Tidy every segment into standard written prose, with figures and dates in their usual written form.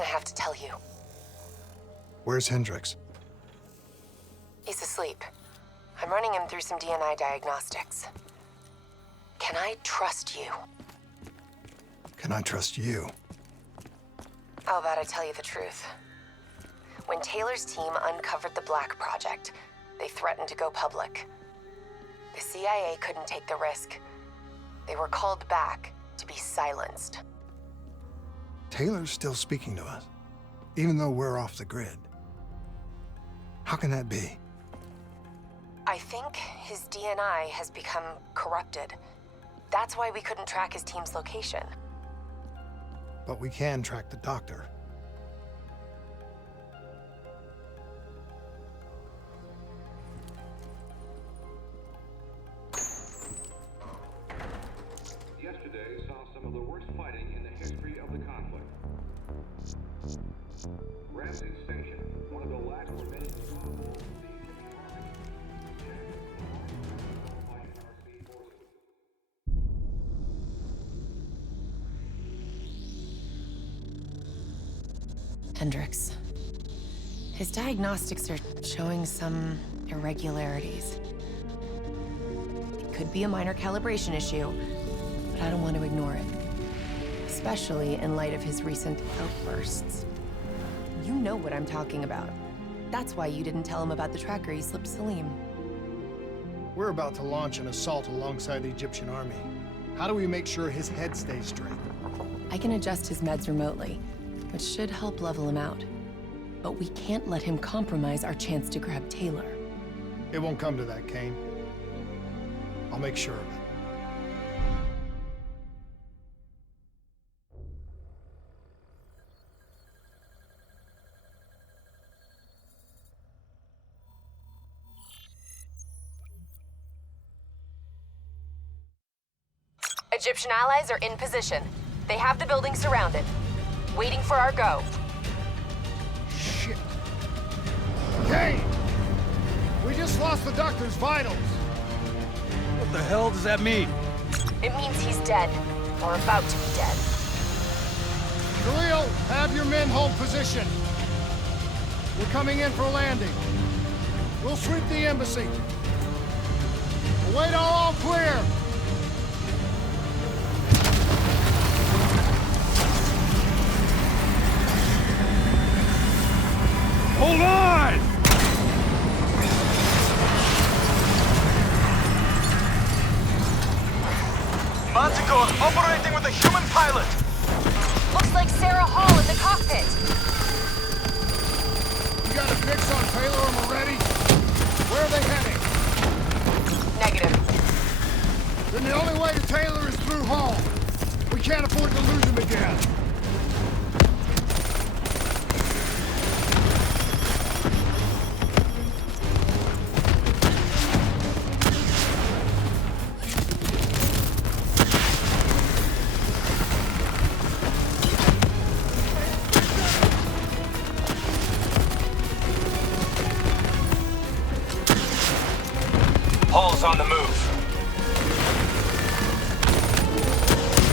I have to tell you. Where's Hendricks? He's asleep. I'm running him through some DNA diagnostics. Can I trust you? Can I trust you? How about I tell you the truth? When Taylor's team uncovered the Black Project, they threatened to go public. The CIA couldn't take the risk. They were called back to be silenced. Taylor's still speaking to us, even though we're off the grid. How can that be? I think his DNA has become corrupted. That's why we couldn't track his team's location. But we can track the doctor. Yesterday saw some of the worst fighting in the history of the conflict. Ramsey Station, one of the last remaining strongholds of the Ethiopian army, Hendricks. His diagnostics are showing some irregularities. It could be a minor calibration issue, but I don't want to ignore it. Especially in light of his recent outbursts. You know what I'm talking about. That's why you didn't tell him about the tracker he slipped Salim. We're about to launch an assault alongside the Egyptian army. How do we make sure his head stays straight? I can adjust his meds remotely, which should help level him out. But we can't let him compromise our chance to grab Taylor. It won't come to that, Kane. I'll make sure of it. Egyptian allies are in position. They have the building surrounded, waiting for our go. Shit. Kane! We just lost the doctor's vitals. What the hell does that mean? It means he's dead, or about to be dead. Khalil, have your men hold position. We're coming in for a landing. We'll sweep the embassy. Await all clear. Hold on! Manticore operating with a human pilot. Looks like Sarah Hall in the cockpit. You got a fix on Taylor and we're ready? Where are they heading? Negative. Then the only way to Taylor is through Hall. We can't afford to lose him again. Hall's on the move.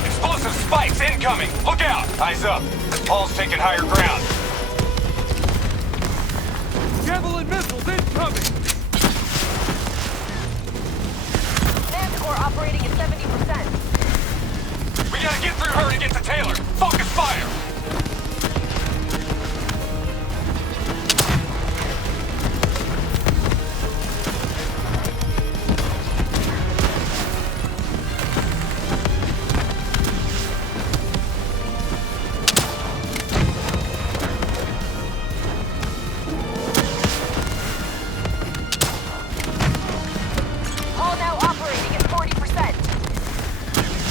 Explosive spikes incoming! Look out! Eyes up. Hall's taking higher ground. Javelin missiles incoming! Manticore operating at 70%. We gotta get through her to get to Taylor. Focus fire!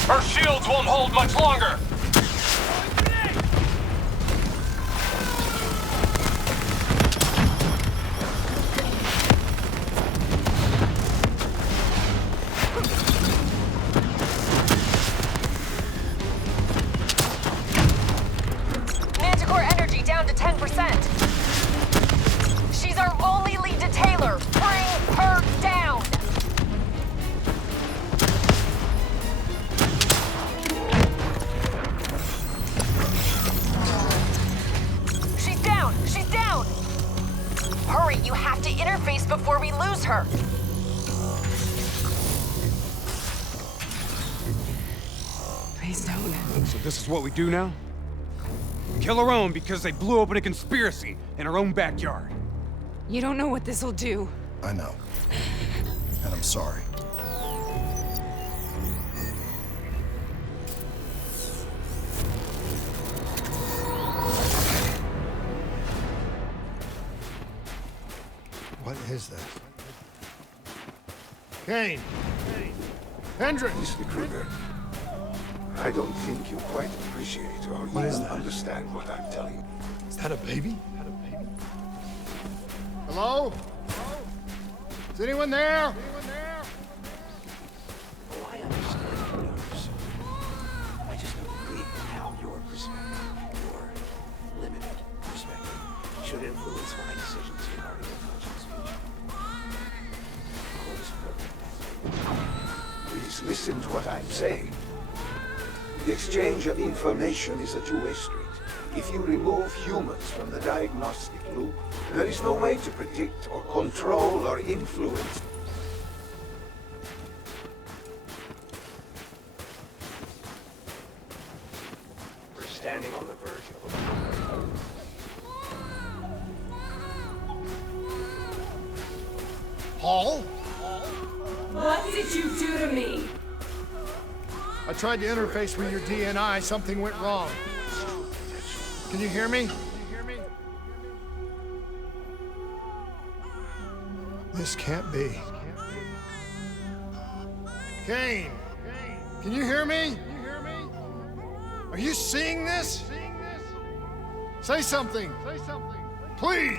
Her shields won't hold much longer! Manticore energy down to 10%. She's our only lead to Taylor. Bring her down! Hurry, you have to interface before we lose her! Please don't. So this is what we do now? Kill our own because they blew open a conspiracy in our own backyard. You don't know what this'll do. I know. And I'm sorry. What is that? Kane! Hendricks! Mr. Krueger, I don't think you quite appreciate or even understand what I'm telling you. Is that a baby? Hello? Is anyone there? Oh, I understand your nerves. I just don't agree with how your perspective, your limited perspective, should influence my decisions regarding the conscience future. Of course, please listen to what I'm saying. The exchange of information is a two-way street. If you remove humans from the diagnostic loop, there is no way to predict or control or influence. We're standing on the verge of a Hall? What did you do to me? I tried to interface with your DNI. Something went wrong. Can you hear me? This can't be. Kane! Can you hear me? Are you seeing this? Say something! Please!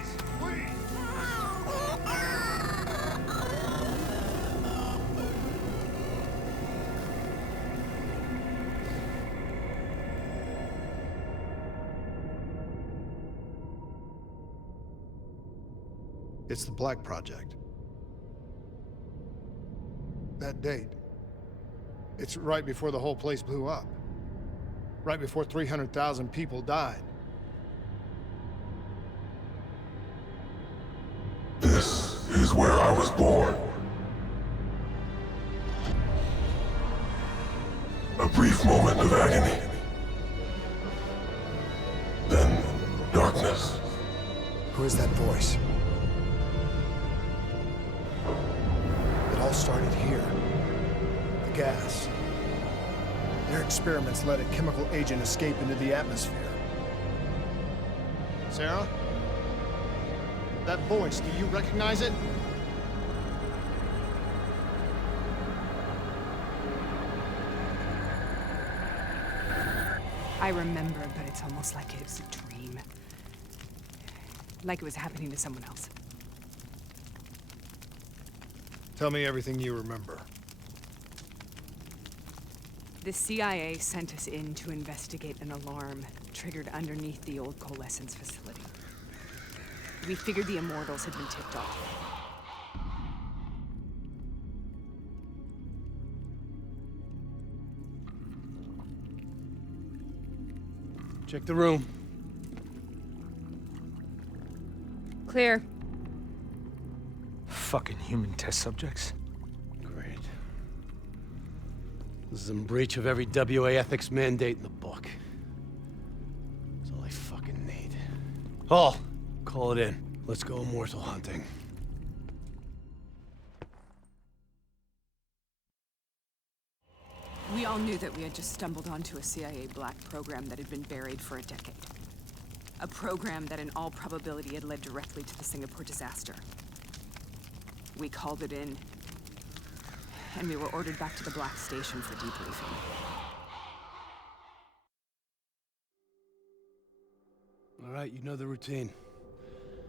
It's the Black Project. That date. It's right before the whole place blew up. Right before 300,000 people died. This is where I was born. A brief moment of agony. Then darkness. Who is that voice? It all started here. The gas. Their experiments let a chemical agent escape into the atmosphere. Sarah? That voice, do you recognize it? I remember, but it's almost like it was a dream. Like it was happening to someone else. Tell me everything you remember. The CIA sent us in to investigate an alarm triggered underneath the old Coalescence facility. We figured the Immortals had been tipped off. Check the room. Clear. Fucking human test subjects. Great. This is in breach of every WA ethics mandate in the book. That's all I fucking need. Hall, call it in. Let's go immortal hunting. We all knew that we had just stumbled onto a CIA black program that had been buried for a decade. A program that in all probability had led directly to the Singapore disaster. We called it in, and we were ordered back to the Black Station for debriefing. All right, you know the routine.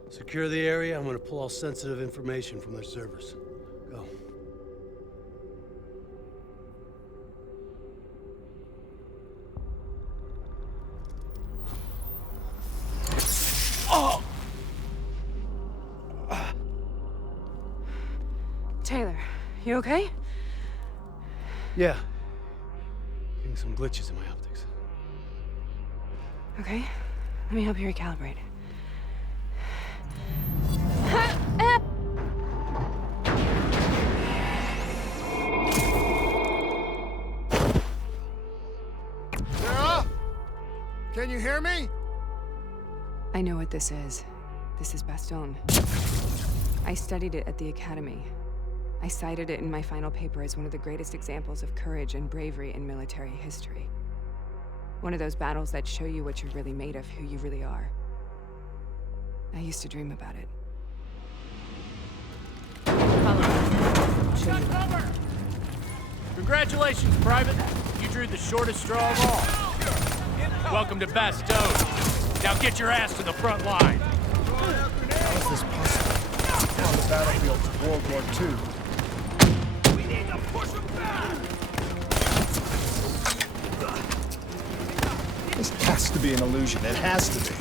Secure the area. I'm gonna pull all sensitive information from their servers. Go. Oh! Taylor, you okay? Yeah. Getting some glitches in my optics. Okay, let me help you recalibrate. Can you hear me? I know what this is. This is Baston. I studied it at the Academy. I cited it in my final paper as one of the greatest examples of courage and bravery in military history. One of those battles that show you what you're really made of, who you really are. I used to dream about it. Follow me. Cover! Congratulations, Private. You drew the shortest straw of all. Welcome to Baston. Now get your ass to the front line. How is this possible? On the battlefield of World War II. We need to push them back! This has to be an illusion. It has to be.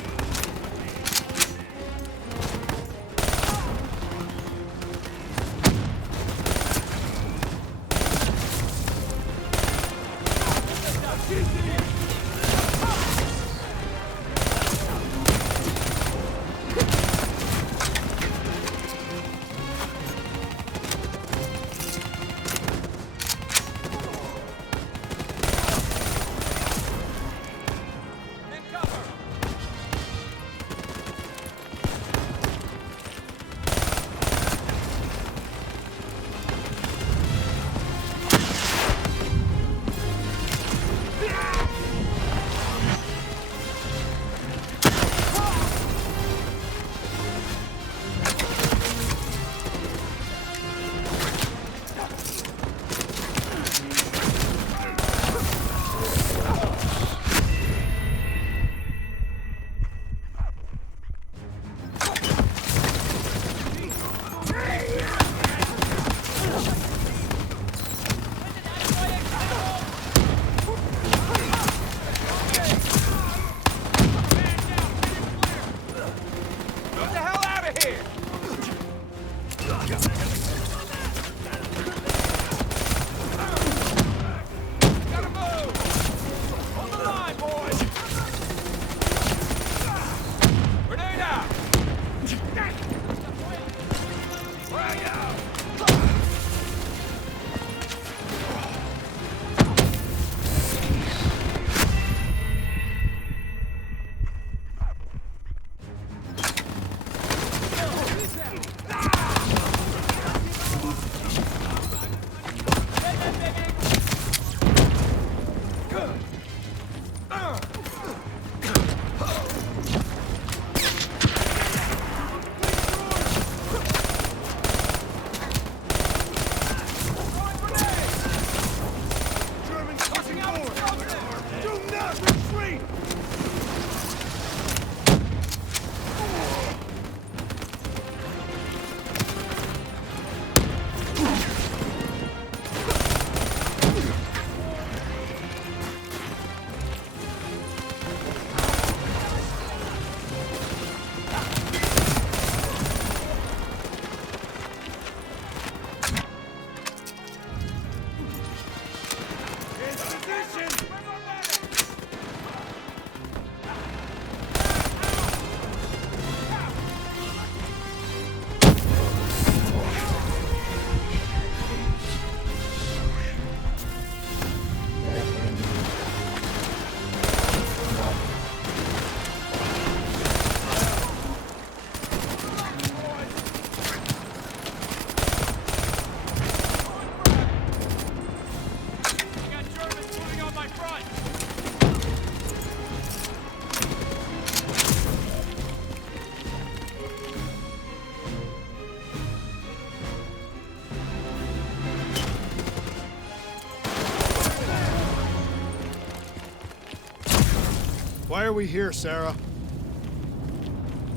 Why are we here, Sarah?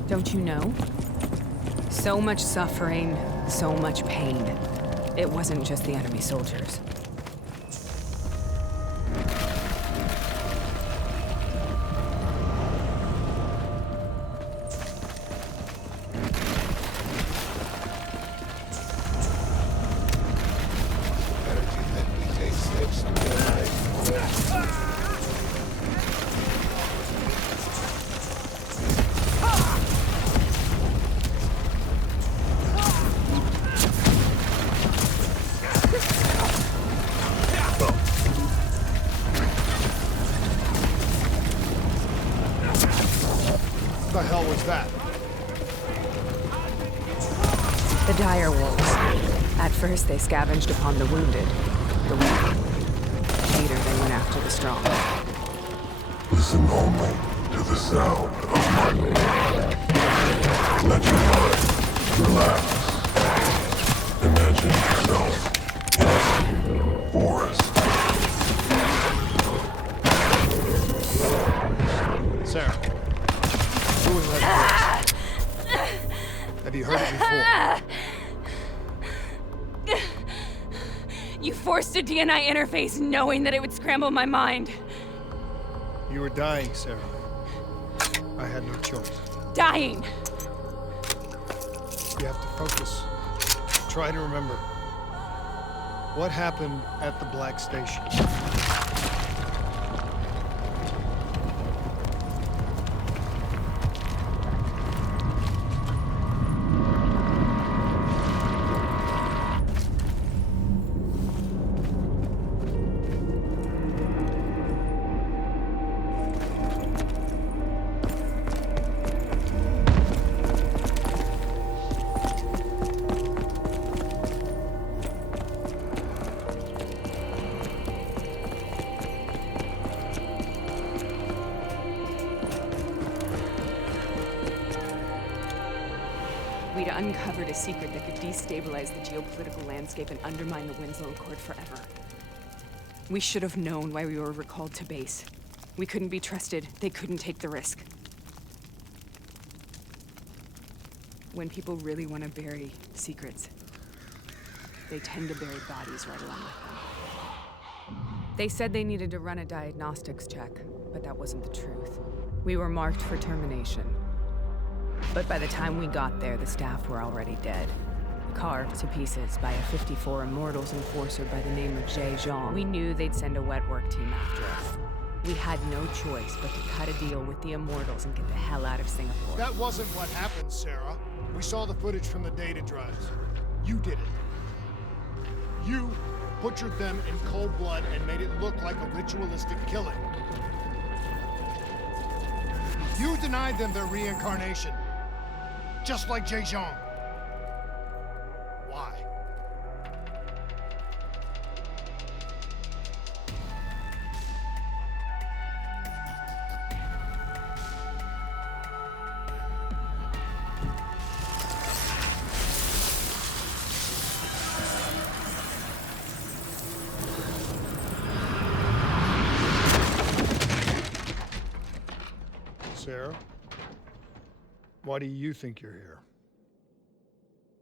Don't you know? So much suffering, so much pain. It wasn't just the enemy soldiers. The dire wolves. At first, they scavenged upon the wounded, the weak. Later, they went after the strong. Listen only to the sound of my voice. Let your mind relax. Imagine yourself in a forest. Sarah, who was that voice? Have you heard it before? You forced a DNI interface knowing that it would scramble my mind. You were dying, Sarah. I had no choice. Dying! You have to focus. Try to remember. What happened at the Black Station? We'd uncovered a secret that could destabilize the geopolitical landscape and undermine the Winslow Accord forever. We should have known why we were recalled to base. We couldn't be trusted. They couldn't take the risk. When people really want to bury secrets, they tend to bury bodies right along with them. They said they needed to run a diagnostics check, but that wasn't the truth. We were marked for termination. But by the time we got there, the staff were already dead. Carved to pieces by a 54 Immortals enforcer by the name of Zürich. We knew they'd send a wetwork team after us. We had no choice but to cut a deal with the Immortals and get the hell out of Singapore. That wasn't what happened, Sarah. We saw the footage from the data drives. You did it. You butchered them in cold blood and made it look like a ritualistic killing. You denied them their reincarnation. Just like Zhejiang. Why? Sarah? Why do you think you're here?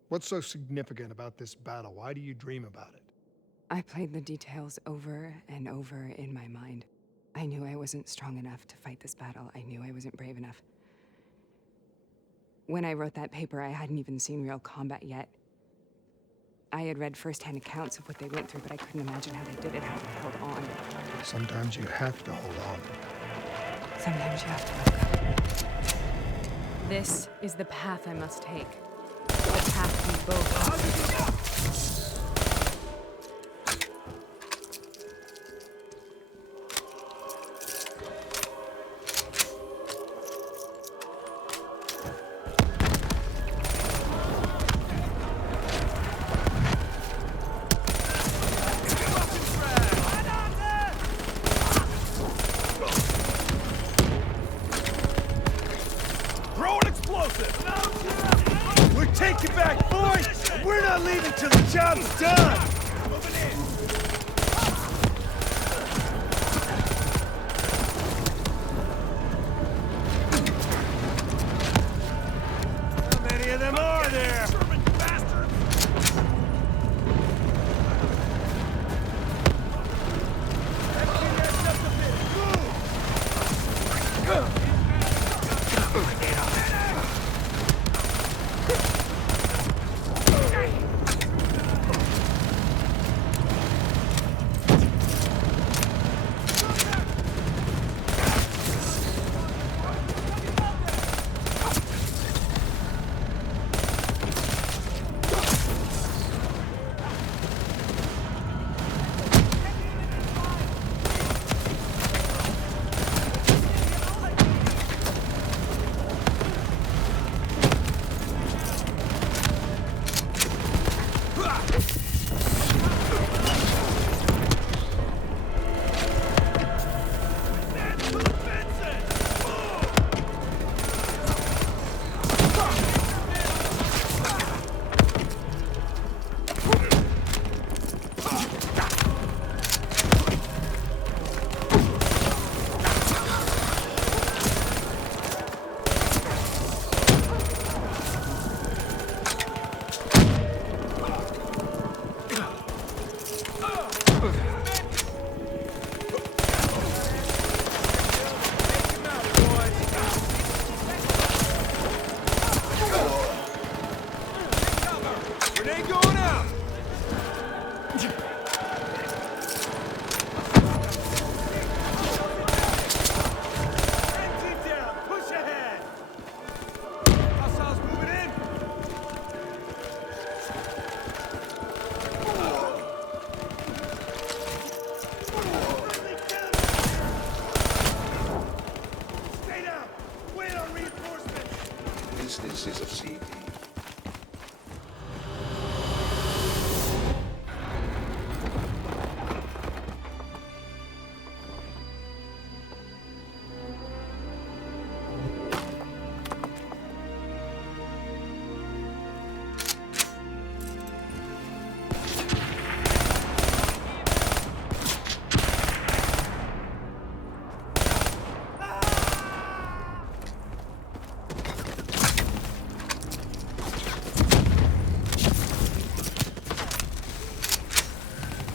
What's so significant about this battle? Why do you dream about it? I played the details over and over in my mind. I knew I wasn't strong enough to fight this battle. I knew I wasn't brave enough. When I wrote that paper, I hadn't even seen real combat yet. I had read first-hand accounts of what they went through, but I couldn't imagine how they did it, how they held on. Sometimes you have to hold on. Sometimes you have to look up. This is the path I must take. The path we both have.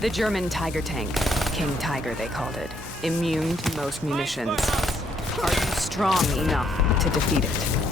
The German Tiger tank. King Tiger, they called it. Immune to most munitions. Are you strong enough to defeat it?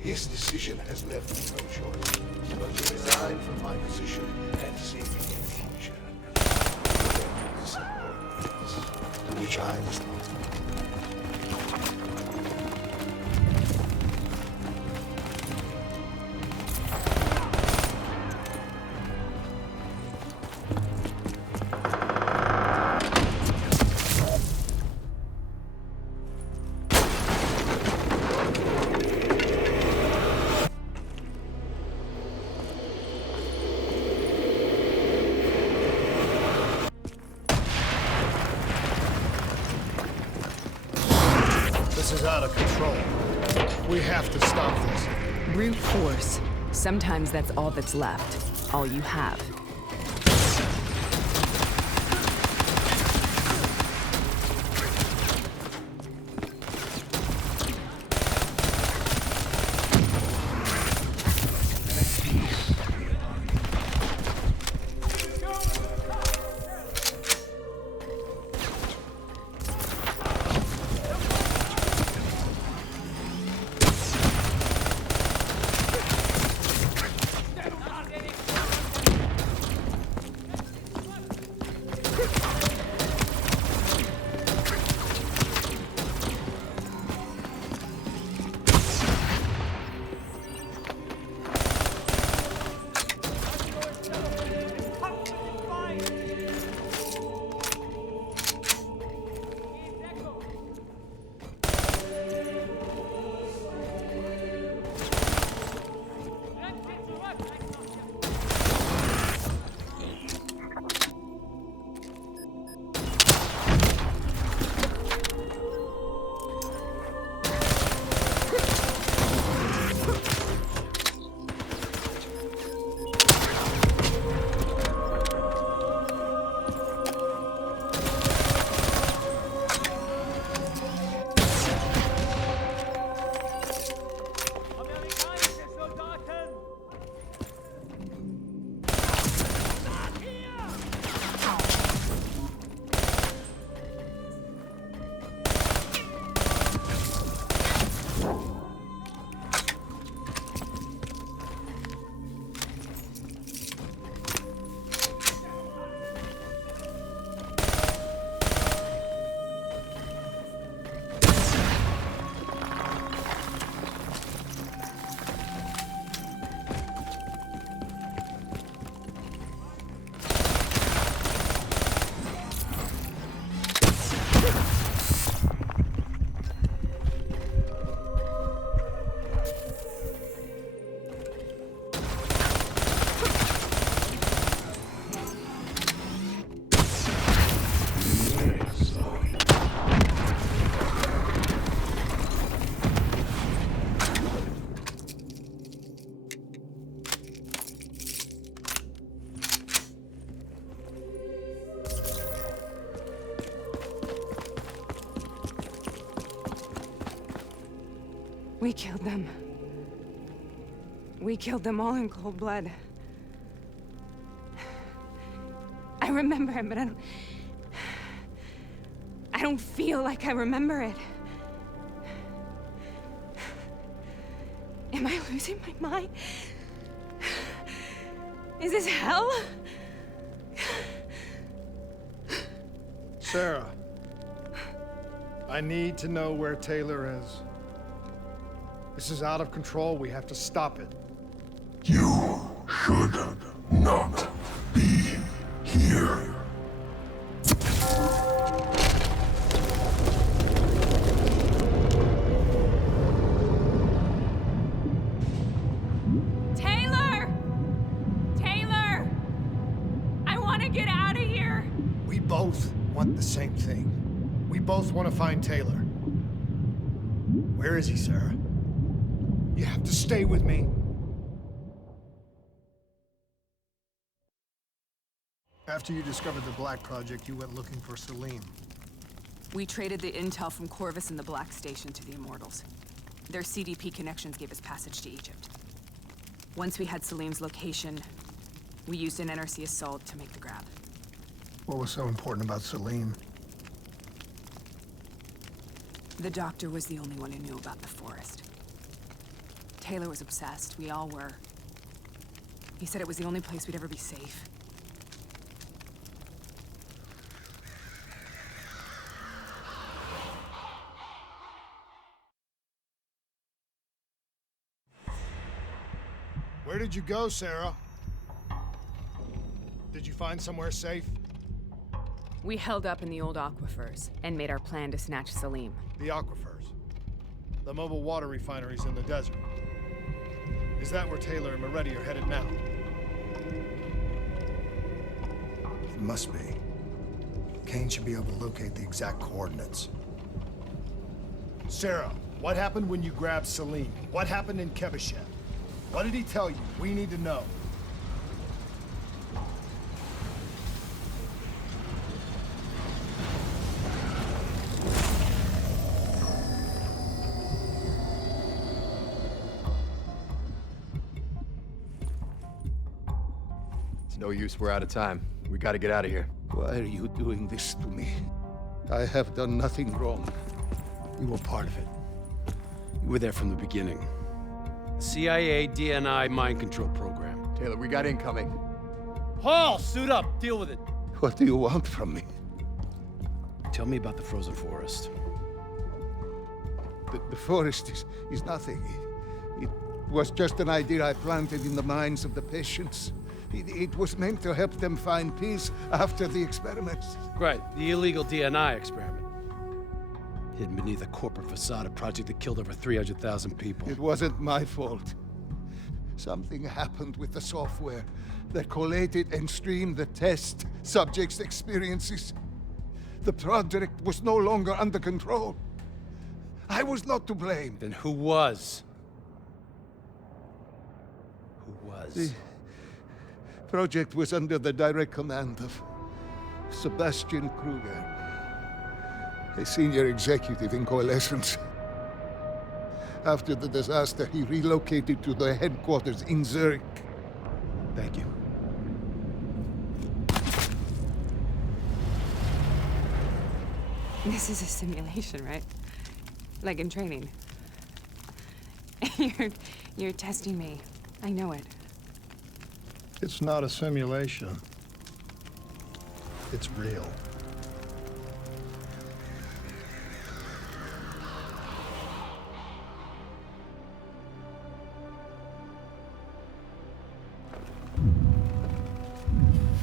His decision has left me no choice but to resign from my position and seek a future. To which I was not. This is out of control. We have to stop this. Brute force. Sometimes that's all that's left. All you have. We killed them. We killed them all in cold blood. I remember it, but I don't feel like I remember it. Am I losing my mind? Is this hell? Sarah, I need to know where Taylor is. This is out of control. We have to stop it. You should not be here. Taylor! Taylor! I want to get out of here! We both want the same thing. We both want to find Taylor. Where is he, Sarah? You have to stay with me. After you discovered the Black Project, you went looking for Salim. We traded the intel from Corvus and the Black Station to the Immortals. Their CDP connections gave us passage to Egypt. Once we had Salim's location, we used an NRC assault to make the grab. What was so important about Salim? The doctor was the only one who knew about the forest. Taylor was obsessed. We all were. He said it was the only place we'd ever be safe. Where did you go, Sarah? Did you find somewhere safe? We held up in the old aquifers and made our plan to snatch Salim. The aquifers. The mobile water refineries in the desert. Is that where Taylor and Moretti are headed now? It must be. Kane should be able to locate the exact coordinates. Sarah, what happened when you grabbed Salim? What happened in Kebashev? What did he tell you? We need to know. No use, we're out of time. We gotta get out of here. Why are you doing this to me? I have done nothing wrong. You were part of it. You were there from the beginning. The CIA DNI mind control program. Taylor, we got incoming. Hall, suit up, deal with it. What do you want from me? Tell me about the frozen forest. The forest is nothing. It was just an idea I planted in the minds of the patients. It was meant to help them find peace after the experiments. Right, the illegal DNI experiment. Hidden beneath a corporate facade, a project that killed over 300,000 people. It wasn't my fault. Something happened with the software that collated and streamed the test subjects' experiences. The project was no longer under control. I was not to blame. Then who was? Who was? The project was under the direct command of Sebastian Krueger, a senior executive in Coalescence. After the disaster, he relocated to the headquarters in Zürich. Thank you. This is a simulation, right? Like in training. You're testing me. I know it. It's not a simulation. It's real.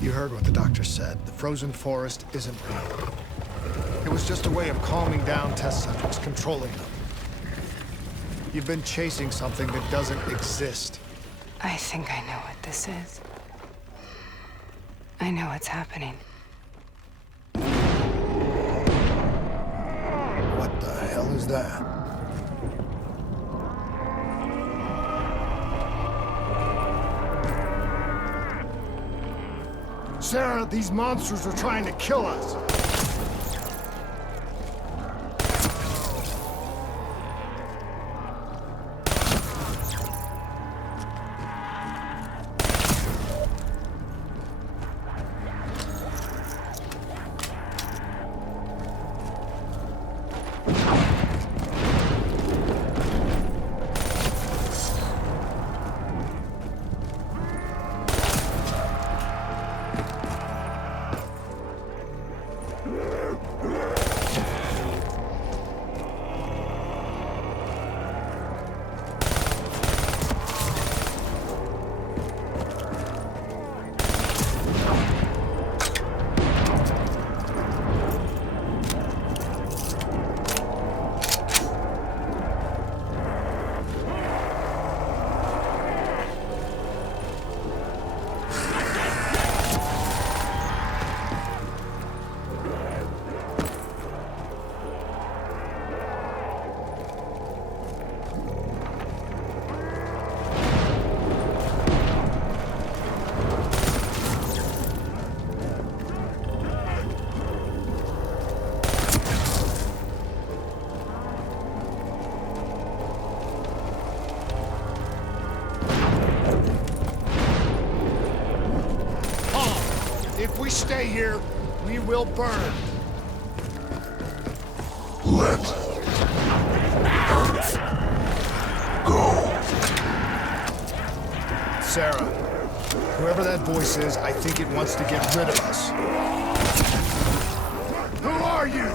You heard what the doctor said. The frozen forest isn't real. It was just a way of calming down test subjects, controlling them. You've been chasing something that doesn't exist. I think I know what this is. I know what's happening. What the hell is that? Sarah, these monsters are trying to kill us. we stay here, we will burn. Let go. Sarah, whoever that voice is, I think it wants to get rid of us. Who are you?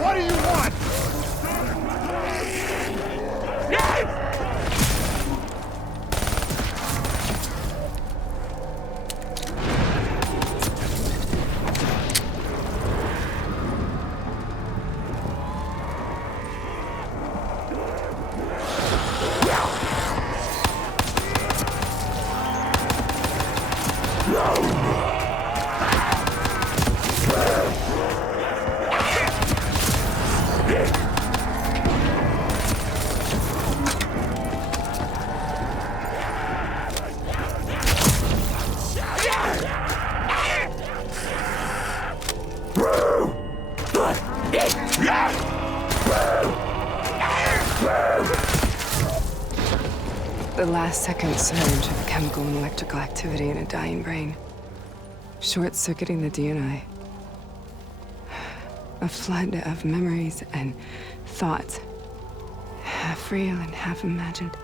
What do you want? The last second surge of chemical and electrical activity in a dying brain. Short-circuiting the DNA. A flood of memories and thoughts. Half real and half imagined.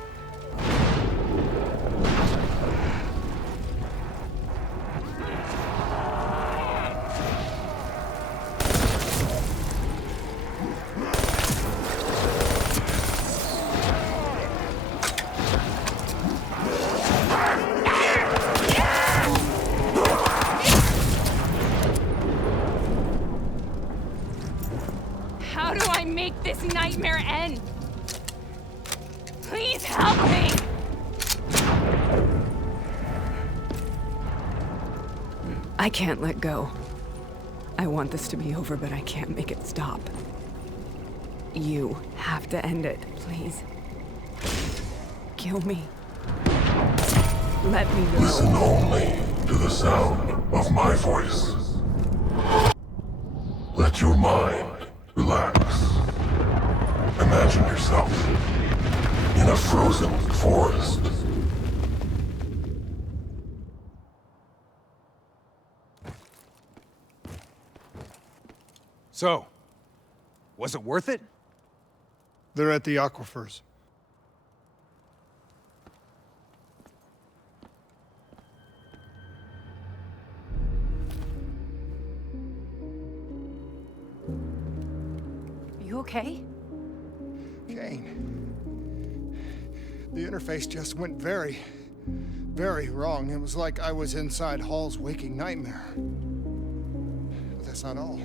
How do I make this nightmare end? Please help me! I can't let go. I want this to be over, but I can't make it stop. You have to end it, please. Kill me. Let me go. Listen only to the sound of my voice. Let your mind relax. Imagine yourself in a frozen forest. So, was it worth it? They're at the aquifers. You okay? Kane. The interface just went very, very wrong. It was like I was inside Hall's waking nightmare. But that's not all.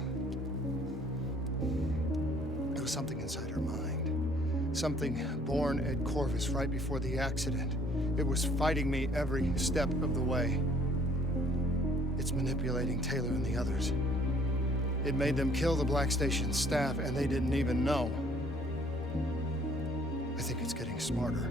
It was something inside her mind. Something born at Corvus right before the accident. It was fighting me every step of the way. It's manipulating Taylor and the others. It made them kill the Black Station staff, and they didn't even know. I think it's getting smarter.